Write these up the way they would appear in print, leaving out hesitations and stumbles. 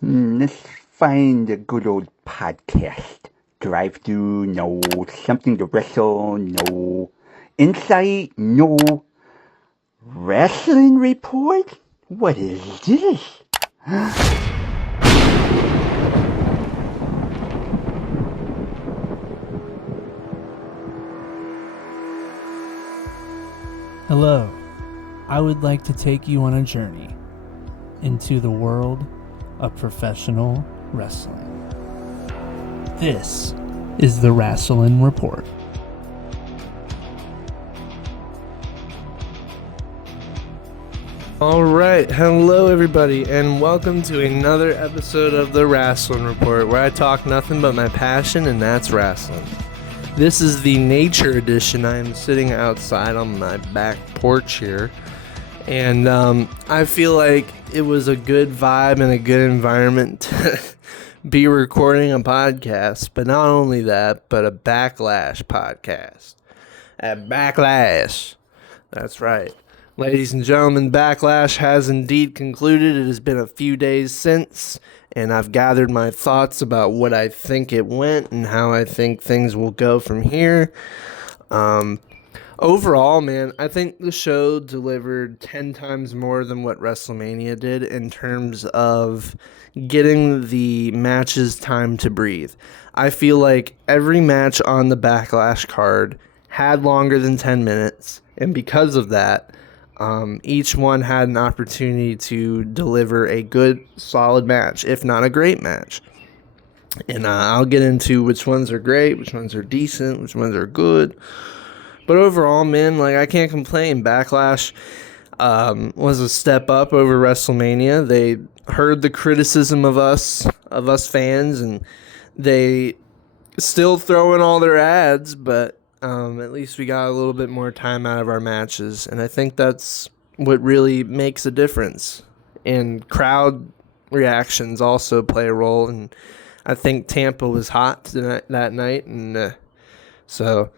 Let's find a good old podcast. Drive through, no. Something to wrestle, no. Insight, no. Wrestling report? What is this? Hello, I would like to take you on a journey into the world of professional wrestling. This is the Wrestling Report. Alright, hello everybody, and welcome to another episode of the Wrestling Report, where I talk nothing but my passion, and that's wrestling. This is the nature edition. I am sitting outside on my back porch here, and I feel like it was a good vibe and a good environment to be recording a podcast, but not only that, but a Backlash podcast. At Backlash. That's right. Ladies and gentlemen, Backlash has indeed concluded. It has been a few days since, and I've gathered my thoughts about what I think it went and how I think things will go from here. Overall, man, I think the show delivered 10 times more than what WrestleMania did in terms of getting the matches time to breathe. I feel like every match on the Backlash card had longer than 10 minutes, and because of that, each one had an opportunity to deliver a good, solid match, if not a great match. And I'll get into which ones are great, which ones are decent, which ones are good. But overall, man, I can't complain. Backlash was a step up over WrestleMania. They heard the criticism of us fans, and they still throw in all their ads, but at least we got a little bit more time out of our matches, and I think that's what really makes a difference. And crowd reactions also play a role, and I think Tampa was hot that night, and so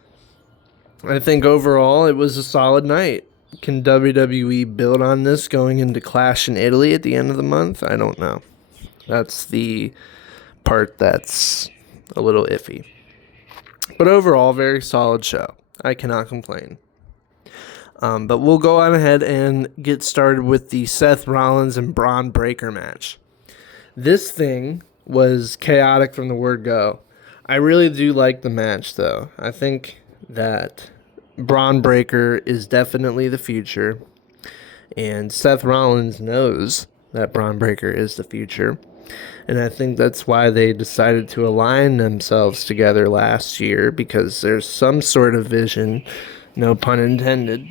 I think overall it was a solid night. Can WWE build on this going into Clash in Italy at the end of the month? I don't know. That's the part that's a little iffy. But overall, very solid show. I cannot complain. But we'll go on ahead and get started with the Seth Rollins and Braun Breaker match. This thing was chaotic from the word go. I really do like the match, though. I think that Braun Breaker is definitely the future, and Seth Rollins knows that Braun Breaker is the future. And I think that's why they decided to align themselves together last year, because there's some sort of vision, no pun intended,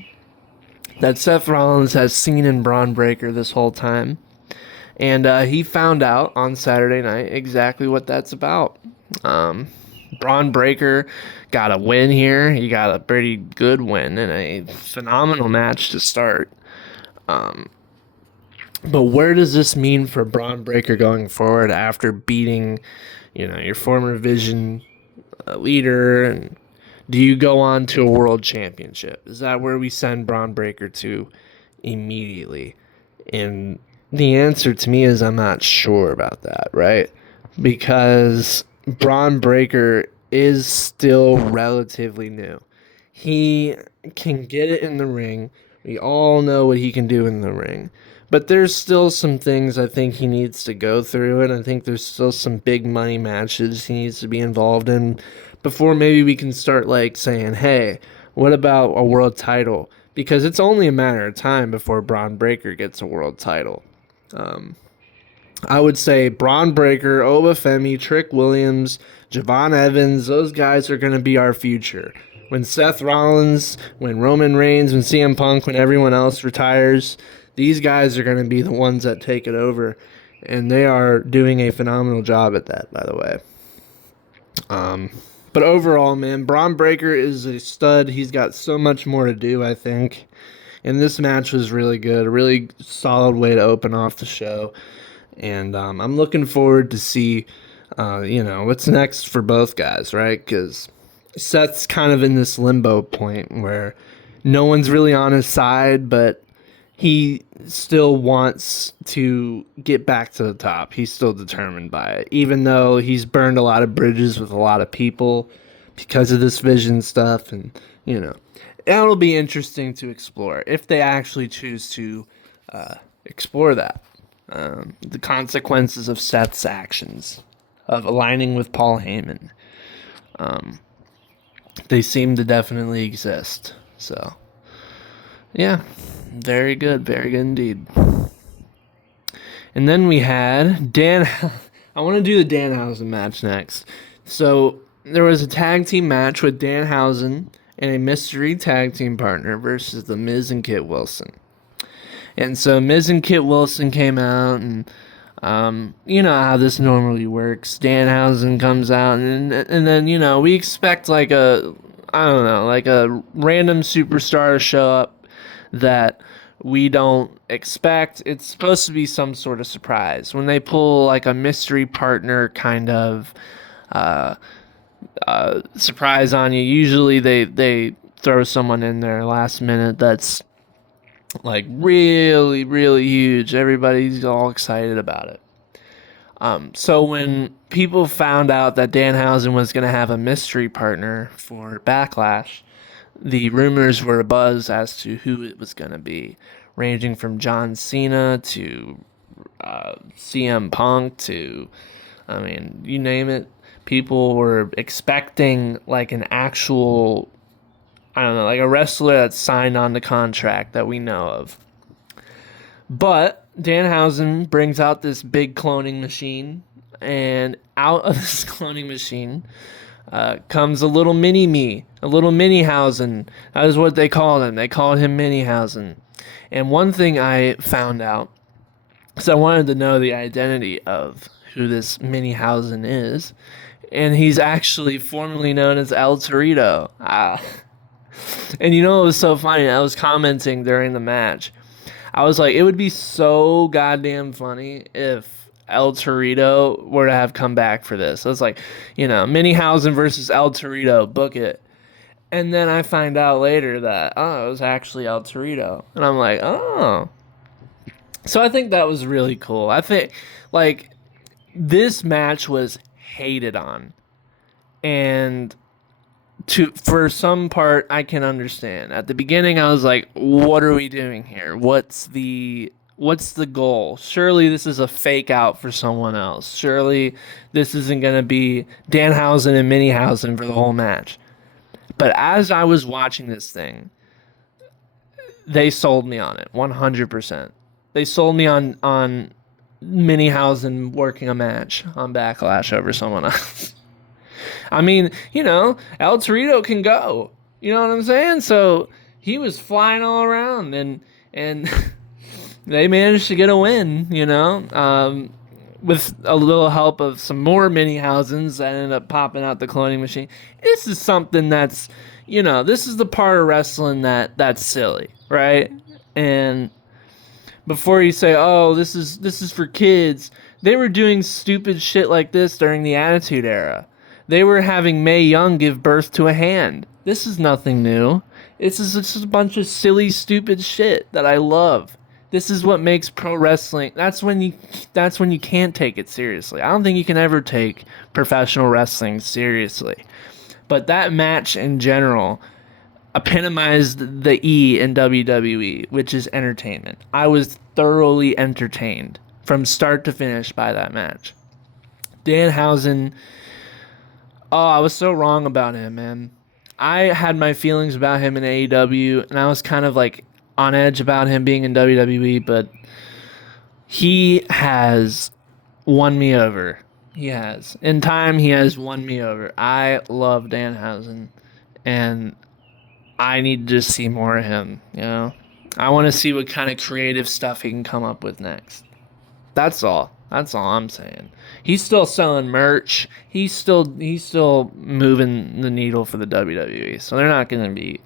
that Seth Rollins has seen in Braun Breaker this whole time. And he found out on Saturday night exactly what that's about. Braun Breaker got a win here. He got a pretty good win and a phenomenal match to start. But where does this mean for Braun Breaker going forward after beating, your former division leader? And do you go on to a world championship? Is that where we send Braun Breaker to immediately? And the answer to me is I'm not sure about that, right? Because Braun Breaker is still relatively new. He can get it in the ring. We all know what he can do in the ring. But there's still some things I think he needs to go through, and I think there's still some big money matches he needs to be involved in before maybe we can start saying, hey, what about a world title? Because it's only a matter of time before Braun Breaker gets a world title. I would say Braun Breaker, Obafemi, Trick Williams, Javon Evans, those guys are going to be our future. When Seth Rollins, when Roman Reigns, when CM Punk, when everyone else retires, these guys are going to be the ones that take it over, and they are doing a phenomenal job at that, by the way. But overall, man, Braun Breaker is a stud. He's got so much more to do, I think. And this match was really good, a really solid way to open off the show. And I'm looking forward to see, what's next for both guys, right? Because Seth's kind of in this limbo point where no one's really on his side, but he still wants to get back to the top. He's still determined by it, even though he's burned a lot of bridges with a lot of people because of this vision stuff. And, it'll be interesting to explore if they actually choose to explore that. The consequences of Seth's actions, of aligning with Paul Heyman. They seem to definitely exist. So, yeah, very good indeed. And then we had I want to do the Danhausen match next. So, there was a tag team match with Danhausen and a mystery tag team partner versus The Miz and Kit Wilson. And so Miz and Kit Wilson came out, and you know how this normally works. Danhausen comes out, and then we expect like a random superstar to show up that we don't expect. It's supposed to be some sort of surprise. When they pull like a mystery partner kind of surprise on you, usually they throw someone in there last minute that's like really, really huge. Everybody's all excited about it. So when people found out that Danhausen was going to have a mystery partner for Backlash, the rumors were abuzz as to who it was going to be, ranging from John Cena to CM Punk to, you name it. People were expecting like an actual, like a wrestler that's signed on the contract that we know of. But Danhausen brings out this big cloning machine, and out of this cloning machine comes a little mini-me, a little mini-Hausen. That is what they called him. They called him Mini-Hausen. And one thing I found out, because I wanted to know the identity of who this Mini-Hausen is, and he's actually formerly known as El Torito. And it was so funny. I was commenting during the match. I was like, it would be so goddamn funny if El Torito were to have come back for this. I was like, Mini-Hausen versus El Torito, book it. And then I find out later that, it was actually El Torito. And I'm like, oh. So I think that was really cool. I think, like, this match was hated on. And for some part, I can understand. At the beginning, I was like, what are we doing here? What's the goal? Surely this is a fake out for someone else. Surely this isn't going to be Danhausen and Mini-Hausen for the whole match. But as I was watching this thing, they sold me on it 100%. They sold me on Mini-Hausen working a match on Backlash over someone else. El Torito can go. You know what I'm saying? So he was flying all around, and they managed to get a win, with a little help of some more Mini-Hausens that ended up popping out the cloning machine. This is something that's, this is the part of wrestling that's silly, right? And before you say, oh, this is for kids, they were doing stupid shit like this during the Attitude Era. They were having Mae Young give birth to a hand. This is nothing new. This is just a bunch of silly, stupid shit that I love. This is what makes pro wrestling. That's when you can't take it seriously. I don't think you can ever take professional wrestling seriously. But that match in general epitomized the E in WWE, which is entertainment. I was thoroughly entertained from start to finish by that match. Danhausen, I was so wrong about him, man. I had my feelings about him in AEW, and I was kind of like on edge about him being in WWE, but he has won me over. He has. In time, he has won me over. I love Danhausen, and I need to just see more of him, I want to see what kind of creative stuff he can come up with next. That's all I'm saying. He's still selling merch. He's still moving the needle for the WWE. So they're not going to be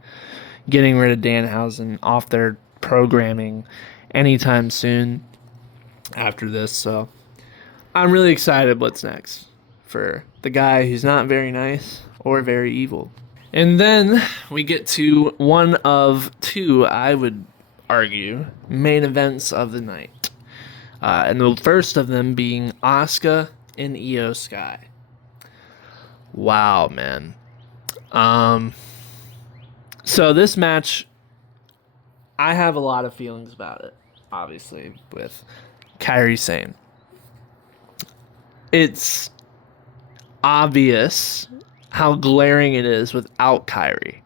getting rid of Danhausen off their programming anytime soon after this. So I'm really excited what's next for the guy who's not very nice or very evil. And then we get to one of two, I would argue, main events of the night. And the first of them being Asuka and Io Sky. Wow, man. So this match, I have a lot of feelings about it, obviously, with Kairi Sane. It's obvious how glaring it is without Kairi.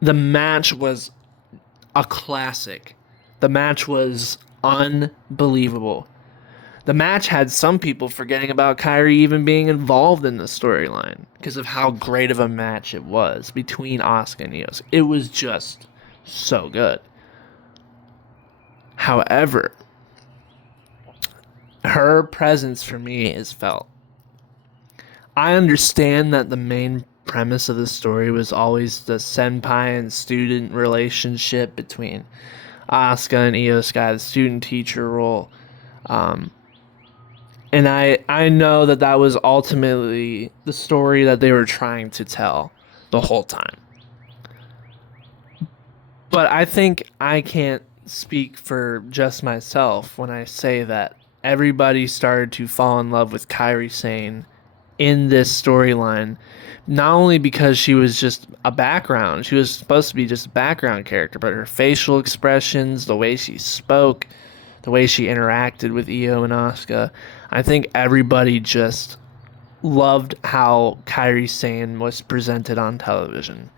The match was a classic. The match was unbelievable. The match had some people forgetting about Kairi even being involved in the storyline because of how great of a match it was between Asuka and Io. It was just so good. However, her presence for me is felt. I understand that the main premise of the story was always the senpai and student relationship between Asuka and Io Sky, the student-teacher role. And I know that was ultimately the story that they were trying to tell the whole time. But I think I can't speak for just myself when I say that everybody started to fall in love with Kairi Sane in this storyline, not only because she was just a background, she was supposed to be just a background character, but her facial expressions, the way she spoke, the way she interacted with Io and Asuka, I think everybody just loved how Kairi Sane was presented on television.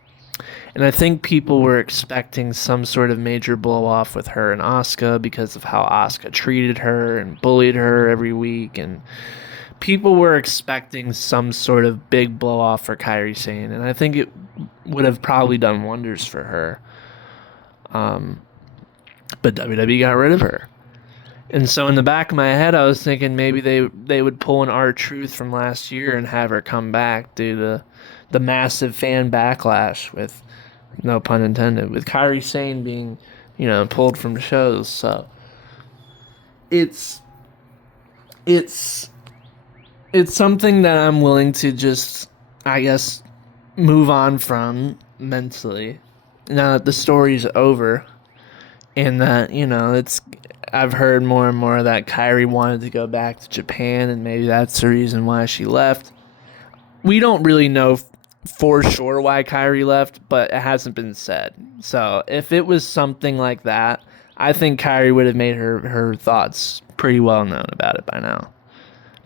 And I think people were expecting some sort of major blow-off with her and Asuka because of how Asuka treated her and bullied her every week, and people were expecting some sort of big blow-off for Kairi Sane, and I think it would have probably done wonders for her. But WWE got rid of her. And so in the back of my head, I was thinking maybe they would pull an R-Truth from last year and have her come back due to the massive fan backlash, with no pun intended, with Kairi Sane being, pulled from shows. So it's something that I'm willing to just, I guess, move on from mentally now that the story's over, and that, I've heard more and more that Kairi wanted to go back to Japan, and maybe that's the reason why she left. We don't really know for sure why Kairi left, but it hasn't been said. So if it was something like that, I think Kairi would have made her thoughts pretty well known about it by now.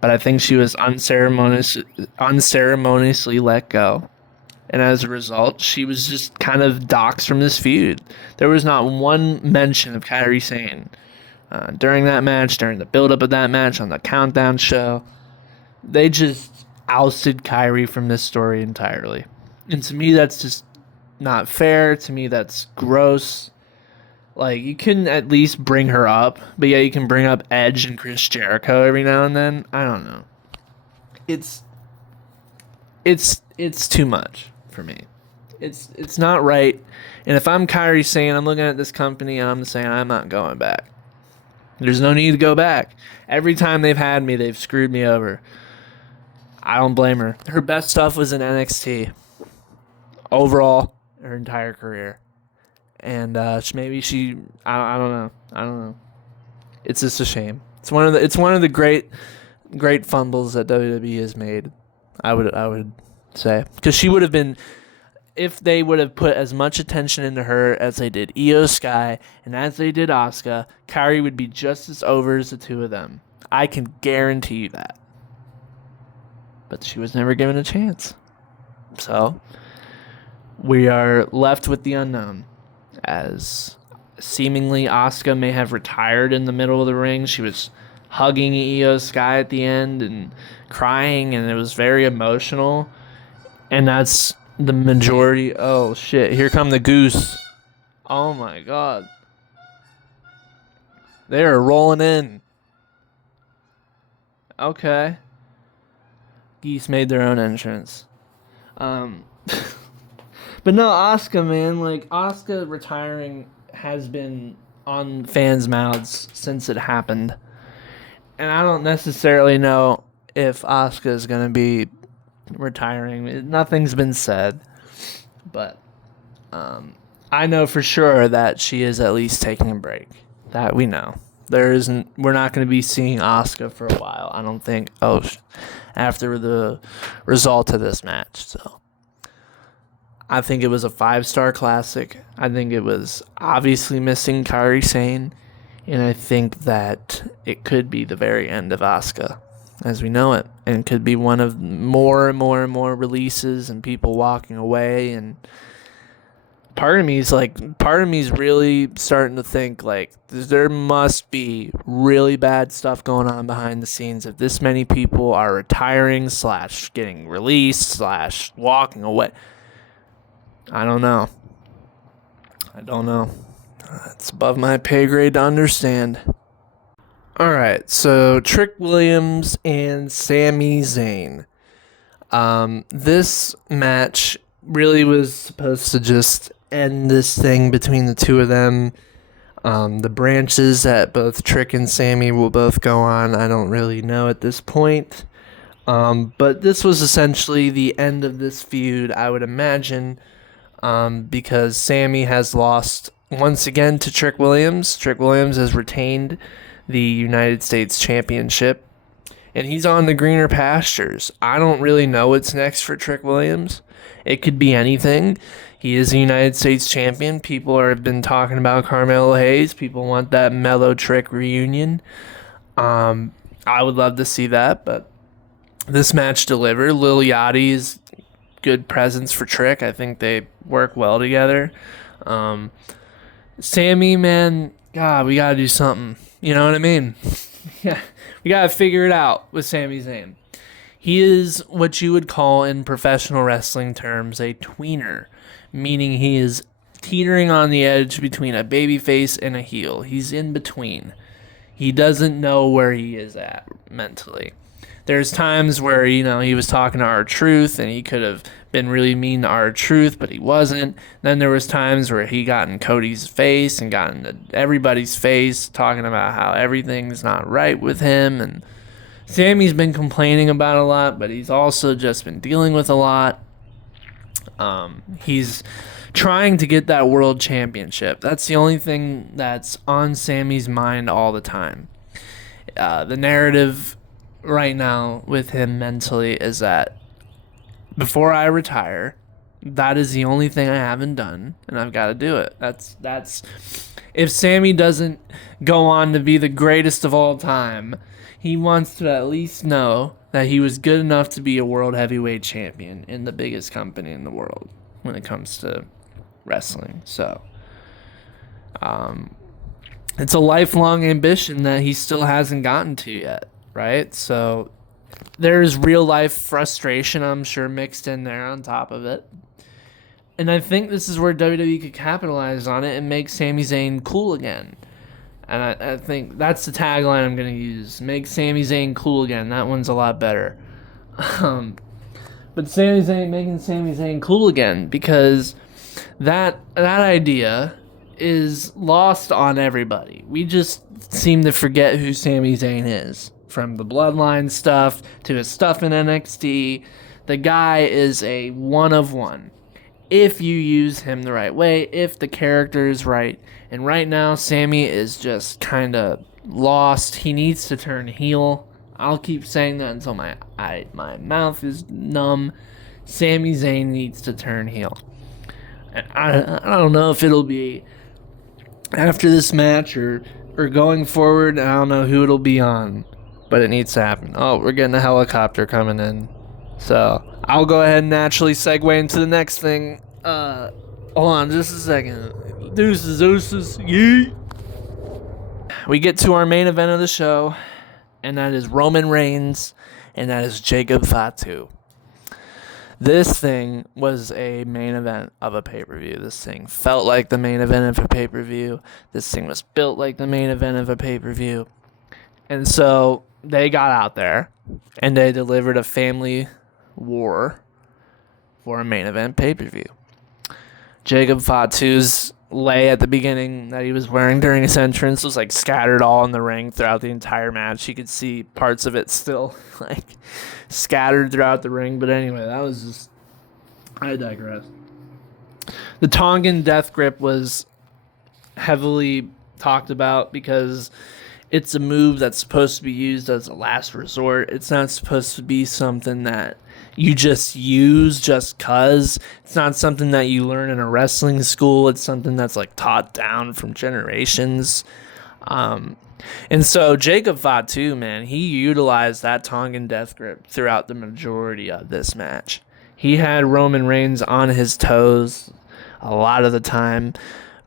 But I think she was unceremoniously let go. And as a result, she was just kind of doxxed from this feud. There was not one mention of Kairi Sane during that match, during the build-up of that match, on the Countdown show. They just ousted Kairi from this story entirely. And to me, that's just not fair. To me, that's gross. Like, you can at least bring her up, but yeah, you can bring up Edge and Chris Jericho every now and then. I don't know. It's too much for me. It's not right. And if I'm Kairi Sane, I'm looking at this company and I'm saying I'm not going back. There's no need to go back. Every time they've had me, they've screwed me over. I don't blame her. Her best stuff was in NXT. Overall, her entire career. And maybe she, I don't know. It's just a shame. It's one of the great fumbles that WWE has made. I would say, because she would have been, if they would have put as much attention into her as they did Io Sky and as they did Asuka, Kairi would be just as over as the two of them. I can guarantee you that. But she was never given a chance. So we are left with the unknown, as seemingly Asuka may have retired in the middle of the ring. She was hugging Io Sky at the end and crying, and it was very emotional. And that's the majority. Oh shit, here come the goose. Oh my god. They're rolling in. Okay. Geese made their own entrance. But no, Asuka, man, like, Asuka retiring has been on fans' mouths since it happened. And I don't necessarily know if Asuka is going to be retiring. Nothing's been said. But I know for sure that she is at least taking a break. That we know. We're not going to be seeing Asuka for a while. I don't think. After the result of this match. So I think it was a 5-star classic. I think it was obviously missing Kairi Sane. And I think that it could be the very end of Asuka as we know it. And could be one of more and more and more releases and people walking away. And part of me is really starting to think like there must be really bad stuff going on behind the scenes if this many people are retiring / getting released / walking away. I don't know. It's above my pay grade to understand. Alright, so Trick Williams and Sami Zayn. This match really was supposed to just end this thing between the two of them. The branches that both Trick and Sami will both go on, I don't really know at this point. But this was essentially the end of this feud, I would imagine, because Sami has lost once again to Trick Williams. Trick Williams has retained the United States Championship, and he's on the greener pastures. I don't really know what's next for Trick Williams. It could be anything. He is a United States champion. People have been talking about Carmelo Hayes. People want that Mellow Trick reunion. I would love to see that, but this match delivered. Lil Yachty's good presence for Trick. I think they work well together. Sami, man, God, we got to do something. You know what I mean? Yeah, we got to figure it out with Sami Zayn. He is what you would call in professional wrestling terms a tweener, meaning he is teetering on the edge between a babyface and a heel. He's in between. He doesn't know where he is at mentally. There's times where, he was talking to R-Truth and he could have been really mean to R-Truth, but he wasn't. Then there was times where he got in Cody's face and got into everybody's face talking about how everything's not right with him. And Sami's been complaining about a lot, but he's also just been dealing with a lot. He's trying to get that world championship. That's the only thing that's on Sami's mind all the time. The narrative right now with him mentally is that before I retire, that is the only thing I haven't done, and I've got to do it. That's if Sami doesn't go on to be the greatest of all time, he wants to at least know that he was good enough to be a world heavyweight champion in the biggest company in the world when it comes to wrestling. So it's a lifelong ambition that he still hasn't gotten to yet. Right? So there's real life frustration, I'm sure, mixed in there on top of it. And I think this is where WWE could capitalize on it and make Sami Zayn cool again. And I think that's the tagline I'm going to use. Make Sami Zayn cool again. That one's a lot better. But making Sami Zayn cool again, because that idea is lost on everybody. We just seem to forget who Sami Zayn is. From the bloodline stuff to his stuff in NXT, the guy is a one of one. If you use him the right way, if the character is right. And right now, Sami is just kind of lost. He needs to turn heel. I'll keep saying that until my mouth is numb. Sami Zayn needs to turn heel. I don't know if it'll be after this match or going forward. I don't know who it'll be on. But it needs to happen. Oh, we're getting a helicopter coming in. So I'll go ahead and naturally segue into the next thing. Hold on just a second. Deuces, yeet. We get to our main event of the show, and that is Roman Reigns, and that is Jacob Fatu. This thing was a main event of a pay-per-view. This thing felt like the main event of a pay-per-view. This thing was built like the main event of a pay-per-view. And so they got out there and they delivered a family war for a main event pay-per-view. Jacob Fatu's lei at the beginning that he was wearing during his entrance was scattered all in the ring throughout the entire match. You could see parts of it still scattered throughout the ring. But anyway, I digress. The Tongan death grip was heavily talked about because it's a move that's supposed to be used as a last resort. It's not supposed to be something that you just use just cause. It's not something that you learn in a wrestling school. It's something that's like taught down from generations. And so Jacob Fatu, man, he utilized that Tongan death grip throughout the majority of this match. He had Roman Reigns on his toes a lot of the time,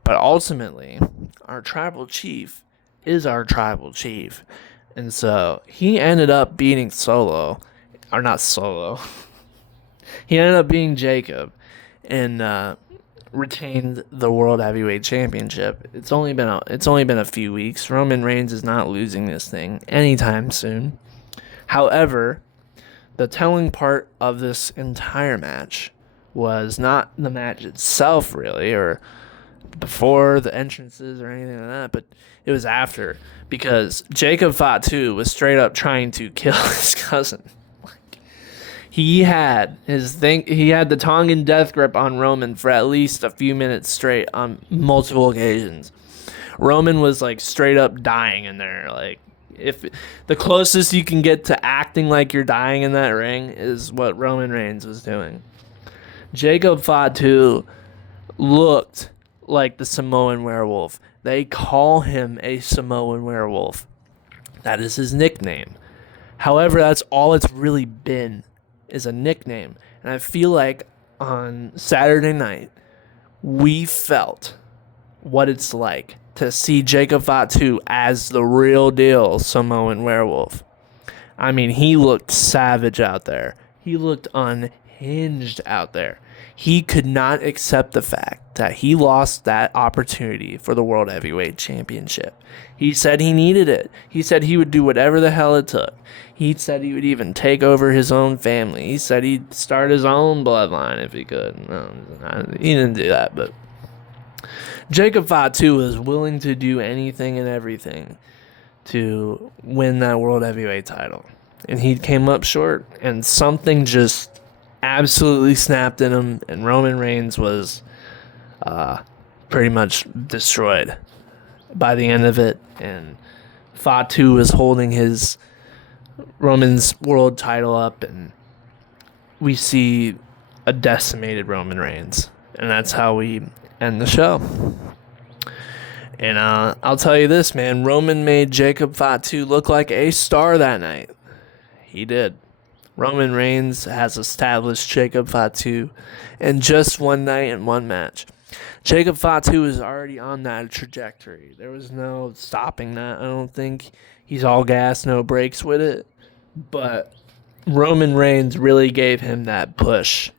but ultimately, our tribal chief is our tribal chief. And so he ended up beating Solo, or not Solo. He ended up beating Jacob and retained the World Heavyweight Championship. It's only been a few weeks. Roman Reigns is not losing this thing anytime soon. However, the telling part of this entire match was not the match itself, really, or before the entrances or anything like that, but it was after, because Jacob Fatu was straight up trying to kill his cousin. He had the Tongan death grip on Roman for at least a few minutes straight on multiple occasions. Roman was like straight up dying in there. Like, if the closest you can get to acting like you're dying in that ring is what Roman Reigns was doing. Jacob Fatu looked like the Samoan Werewolf. They call him a Samoan Werewolf. That is his nickname. However, that's all it's really been, is a nickname. And I feel like on Saturday night, we felt what it's like to see Jacob Fatu as the real deal Samoan Werewolf. I mean, he looked savage out there. He looked unhinged out there. He could not accept the fact that he lost that opportunity for the World Heavyweight Championship. He said he needed it. He said he would do whatever the hell it took. He said he would even take over his own family. He said he'd start his own bloodline if he could. No, he didn't do that, but Jacob Fatu was willing to do anything and everything to win that World Heavyweight title. And he came up short, and something just absolutely snapped in him, and Roman Reigns was pretty much destroyed by the end of it, and Fatu was holding his Roman's world title up, and we see a decimated Roman Reigns, and that's how we end the show. And I'll tell you this, man, Roman made Jacob Fatu look like a star that night. He did. Roman Reigns has established Jacob Fatu in just one night and one match. Jacob Fatu is already on that trajectory. There was no stopping that. I don't think he's all gas, no brakes with it. But Roman Reigns really gave him that push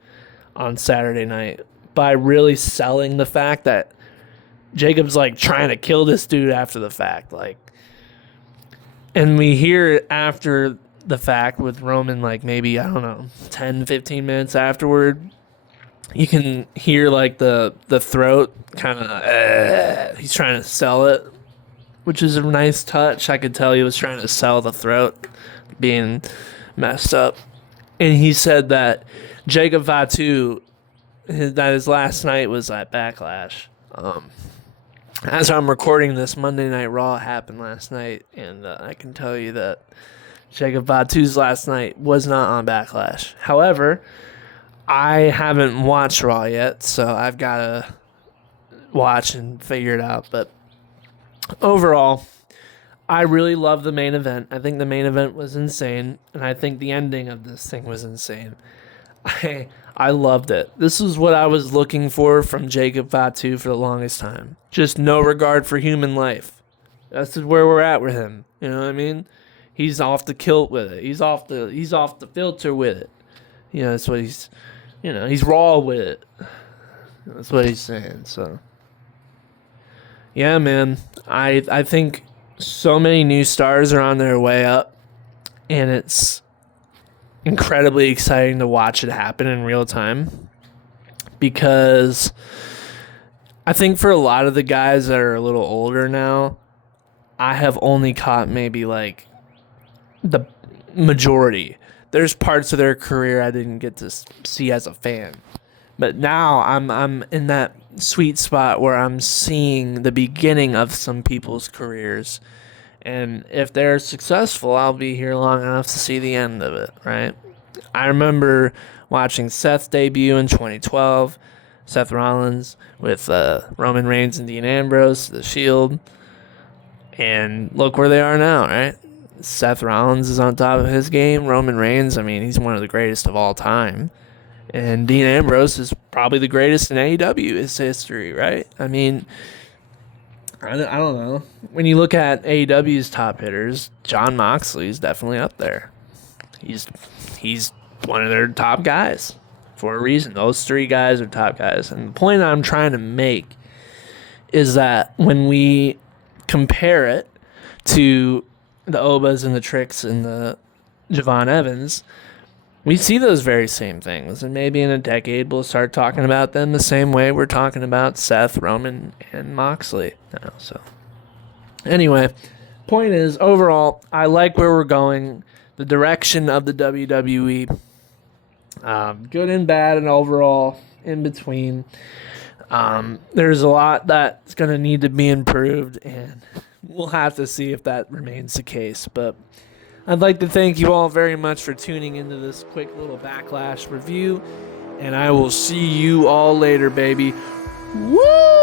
on Saturday night by really selling the fact that Jacob's like trying to kill this dude after the fact. And we hear it after the fact with Roman, like maybe, I don't know, 10, 15 minutes afterward. You can hear like the throat kind of, he's trying to sell it, which is a nice touch. I could tell he was trying to sell the throat being messed up. And he said that Jacob Fatu, that his last night was at Backlash. As I'm recording this, Monday Night Raw happened last night, and I can tell you that Jacob Fatu's last night was not on Backlash. However, I haven't watched Raw yet, so I've got to watch and figure it out. But overall, I really love the main event. I think the main event was insane, and I think the ending of this thing was insane. I loved it. This is what I was looking for from Jacob Fatu for the longest time. Just no regard for human life. That's where we're at with him. You know what I mean? He's off the kilt with it. He's off the filter with it. You know, that's what he's raw with it. That's what he's saying. So yeah, man. I think so many new stars are on their way up, and it's incredibly exciting to watch it happen in real time, because I think for a lot of the guys that are a little older now, I have only caught maybe like the majority. There's parts of their career I didn't get to see as a fan, but now I'm in that sweet spot where I'm seeing the beginning of some people's careers. And if they're successful, I'll be here long enough to see the end of it, right? I remember watching Seth debut in 2012, Seth Rollins with Roman Reigns and Dean Ambrose, The Shield. And look where they are now, right? Seth Rollins is on top of his game. Roman Reigns, I mean, he's one of the greatest of all time. And Dean Ambrose is probably the greatest in AEW history, right? I mean, I don't know. When you look at AEW's top hitters, Jon Moxley is definitely up there. He's one of their top guys for a reason. Those three guys are top guys. And the point I'm trying to make is that when we compare it to the Obas and the Tricks and the Javon Evans, we see those very same things. And maybe in a decade we'll start talking about them the same way we're talking about Seth, Roman, and Moxley now. So anyway, point is, overall, I like where we're going, the direction of the WWE. Good and bad, and overall in between. There's a lot that's going to need to be improved, and we'll have to see if that remains the case. But I'd like to thank you all very much for tuning into this quick little Backlash review, and I will see you all later, baby. Woo!